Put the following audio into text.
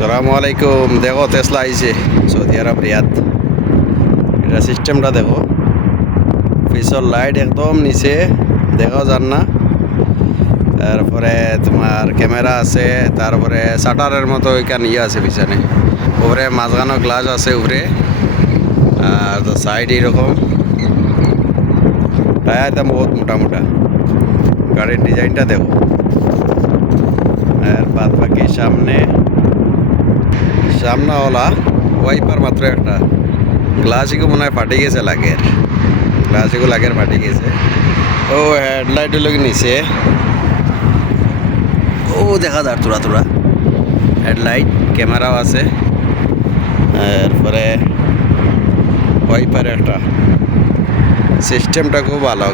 সালামু আলাইকুম। দেখো টেসলা আইছে সৌদি আরব রিয়াদ। এটা সিস্টেমটা দেখো, পিছর লাইট একদম নিচে দেখাও যান না। তারপরে তোমার ক্যামেরা আছে, তারপরে শাটারের মতো ওইখানে ইয়ে আছে পিছনে, উপরে মাঝখানো গ্লাস আছে উপরে, আর তো সাইড এইরকম টায়ারটা বহুত মোটা মোটা। গাড়ির ডিজাইনটা দেখো, আর বাদ বাকি সামনাওয়ালা ওয়াইপার মাত্র একটা, গ্লাসিকও মনে হয় ফাটে গেছে, গ্লাসিকও লাগের ফাটে গেছে। ও হেডলাইট লোক নিচে, ও দেখা যায় তোরা হেডলাইট, ক্যামেরাও আছে, এরপরে ওয়াইপার একটা। সিস্টেমটা খুব ভালো।